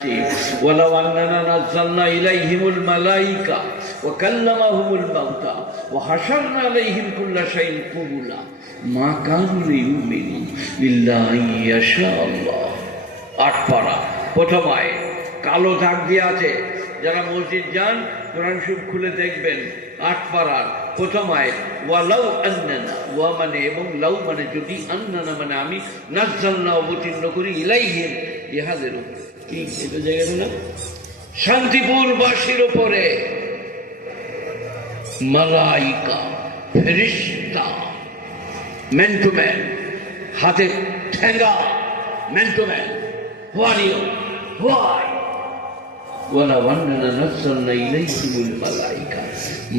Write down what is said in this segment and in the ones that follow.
ولو أننا نزلنا إليهم الملائكة وكلمهم الموتى وحشرنا عليهم كل شيء قبلا ما كانوا ليؤمنوا إلا أن يشاء الله। ৮ পারা প্রথম আয়াত কালো দাগ দিয়ে আছে, যারা মসজিদ যান কোরআন শরীফ খুলে দেখবেন। ৮ পারার প্রথম আয়াত ওয়ালাউ আন্নানা, ওয়া মানে এবং লাউ মানে যদি, আন্নানা মানে আমি, নাজ্জালনা অবতীর্ণ করি, ইলাইহিম ইহাদের উপর, কি এটা জায়গাটা না, শান্তিপুরবাসীর উপরে মালাইকা ফেরেশতা, ম্যান টু ম্যান, হাতে ঠেঙ্গা, ম্যান টু ম্যান।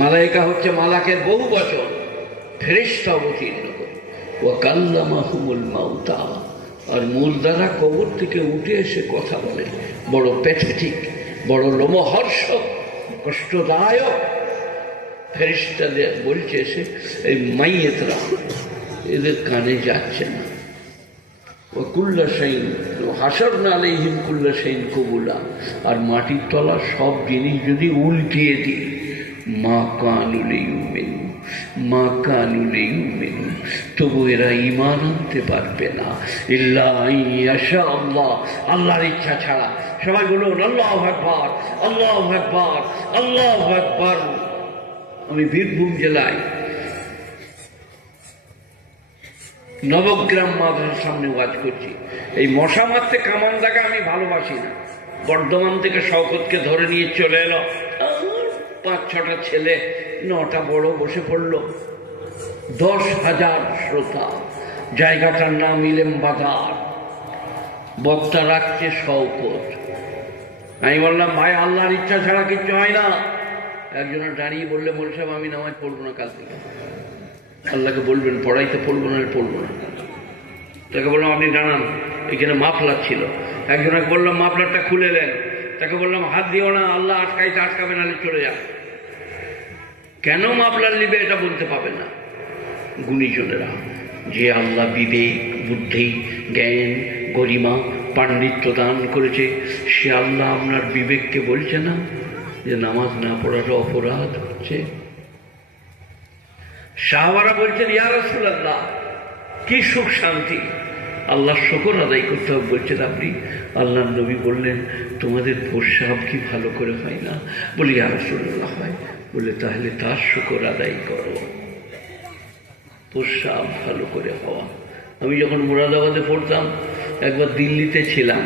মালাইকা হচ্ছে মালাকের বহু বচন, ফেরেশতা অবতীর্ণ করে। ওয়া কাল্লামাহুমুল মাউতা, আর মুর্দারা কবর থেকে উঠে এসে কথা বলে। বড় প্যাথেটিক, বড় লোমহর্ষক, কষ্টদায়ক। ফেরেশতাদের বলছে এসে, এই মাইয়েতরা এদের কানে যাচ্ছে না। ও কুল্লা শাইন হাশারনা আলাইহিম কুল্লা শাইন কবুলা, আর মাটির তলা সব জিনিস যদি উল্টিয়ে দিই, মা কানুল ইউমিনু, মা কানুল ইউমিনু, তবু এরা ঈমান আনতে পারবে না। ইল্লা ইয়াশা আল্লাহ, আল্লাহর ইচ্ছা ছাড়া। সবাই বলুন আল্লাহু আকবার, আল্লাহু আকবার, আল্লাহু আকবার। আমি বীরভূম জেলায় নবগ্রাম মাদ্রাসার সামনে ওয়াজ করছি। এই মশা মারতে কামান দাগা আমি ভালোবাসি না। বর্ধমান থেকে শওকতকে ধরে নিয়ে চলে এলো, ৫-৬টা ছেলে, ৯টা বড় বসে পড়ল, ১০,০০০ শ্রোতা। জায়গাটার নাম ইলেম বাজার, বক্তা রাখছে শওকত। আমি বললাম ভাই, আল্লাহর ইচ্ছা ছাড়া কিচ্ছু হয় না। একজনে দাঁড়িয়ে বললে, মোল সাহেব আমি নামাজ পড়বো না কাল থেকে। আল্লাহকে বলবেন পড়াইতে, পড়বো না, পড়বো না। তাকে বললাম আপনি জানান, এখানে মাফলার ছিল। একজনকে বললাম মাফলারটা খুলে দেন। তাকে বললাম হাত দিও না, আল্লাহ আটকাইতে আটকাবে, নাহলে চলে যান। কেন মাফলার নিবে এটা বলতে পাবে না গুণীজনেরা। যে আল্লাহ বিবেক, বুদ্ধি, জ্ঞান, গরিমা, পাণ্ডিত্য দান করেছে, সে আল্লাহ আপনার বিবেককে বলছে না যে নামাজ না পড়াটা অপরাধ হচ্ছে? সাহাবারা বলছেন ইয়া রাসূলুল্লাহ, কি সুখ শান্তি, আল্লাহর শুকর আদায় করতে হবে। বলছেন আপনি, আল্লাহর নবী বললেন তোমাদের প্রস্রাব কি ভালো করে হয় না? বলি ইয়া রাসূলুল্লাহ হয়। বলে তাহলে তার শুকর আদায় করো, প্রস্রাব ভালো করে হওয়া। আমি যখন মুরাদাবাদে পড়তাম, একবার দিল্লিতে ছিলাম,